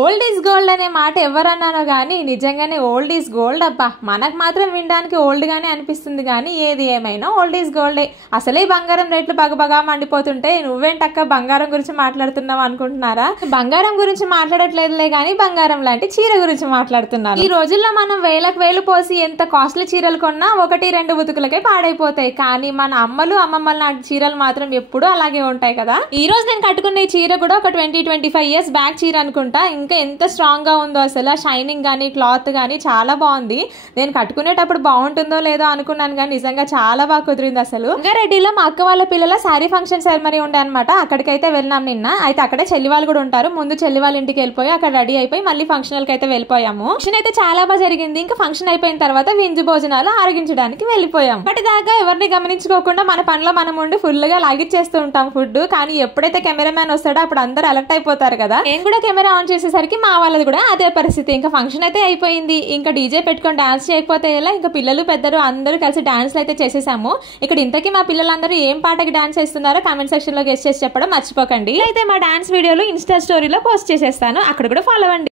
Old is gold అనే మాట ఎవరన్నానో కానీ నిజంగానే ఓల్డ్ ఈజ్ గోల్డ్ అబ్బా. మనకు మాత్రం వినడానికి ఓల్డ్ గానే అనిపిస్తుంది కానీ ఏది ఏమైనా ఓల్డ్ ఈజ్ గోల్డే. అసలే బంగారం రేట్లు బగబగా మండిపోతుంటే నువ్వేంటక్క బంగారం గురించి మాట్లాడుతున్నావు అనుకుంటున్నారా? బంగారం గురించి మాట్లాడట్లేదులే కానీ బంగారం లాంటి చీర గురించి మాట్లాడుతున్నారు. ఈ రోజుల్లో మనం వేలకు వేలు పోసి ఎంత కాస్ట్లీ చీరలు కొన్నా 1-2 ఉతుకులకే పాడైపోతాయి. కానీ మన అమ్మలు అమ్మమ్మల లాంటి చీరలు మాత్రం ఎప్పుడూ అలాగే ఉంటాయి కదా. ఈ రోజు నేను కట్టుకున్న ఈ చీర కూడా ఒక 20-25 ఇయర్స్ బ్యాక్ చీర అనుకుంటా. ఇంకా ఎంత స్ట్రాంగ్ గా ఉందో అసలు. షైనింగ్ గానీ క్లాత్ గానీ చాలా బాగుంది. నేను కట్టుకునేటప్పుడు బాగుంటుందో లేదో అనుకున్నాను కానీ నిజంగా చాలా బాగా కుదిరింది అసలు. రంగారెడ్డిలో మా అక్క వాళ్ళ పిల్లల శారీ ఫంక్షన్ సెరమనీ ఉండే అనమాట. అక్కడికైతే వెళ్ళినాం నిన్న. అయితే అక్కడే చెల్లి వాళ్ళు కూడా ఉంటారు. ముందు చెల్లి వాళ్ళ ఇంటికి వెళ్ళిపోయి అక్కడ రెడీ అయిపోయి మళ్ళీ ఫంక్షన్ కి అయితే వెళ్ళిపోయాము. ఫంక్షన్ అయితే చాలా బాగా జరిగింది. ఇంకా ఫంక్షన్ అయిపోయిన తర్వాత వింజు భోజనాలు ఆరగించడానికి వెళ్ళిపోయాం. బట్ దాకా ఎవరిని గమనించుకోకుండా మన పనిలో మనం ఉండి ఫుల్ గా లాగిచ్చేస్తూ ఉంటాం ఫుడ్. కానీ ఎప్పుడైతే కెమెరామ్యాన్ వస్తాడో అప్పుడు అందరు అలర్ట్ అయిపోతారు కదా. నేను కూడా కెమెరా ఆన్ చేసేసరికి మా వాళ్ళది కూడా అదే పరిస్థితి. ఇంకా ఫంక్షన్ అయితే అయిపోయింది. ఇంకా డీజే పెట్టుకొని డాన్స్ చేయకపోతే ఎలా? ఇంకా పిల్లలు పెద్దలు అందరూ కలిసి డాన్స్లు అయితే చేసేసాము. ఇక్కడ ఇంతకీ మా పిల్లలందరూ ఏం పాటకి డాన్స్ చేస్తున్నారో కామెంట్ సెక్షన్ లో గెస్ట్ చేసి చెప్పడం మర్చిపోకండి. అయితే మా డాన్స్ వీడియోలు ఇన్స్టా స్టోరీలో పోస్ట్ చేసేస్తాను. అక్కడ కూడా ఫాలో అవ్వండి.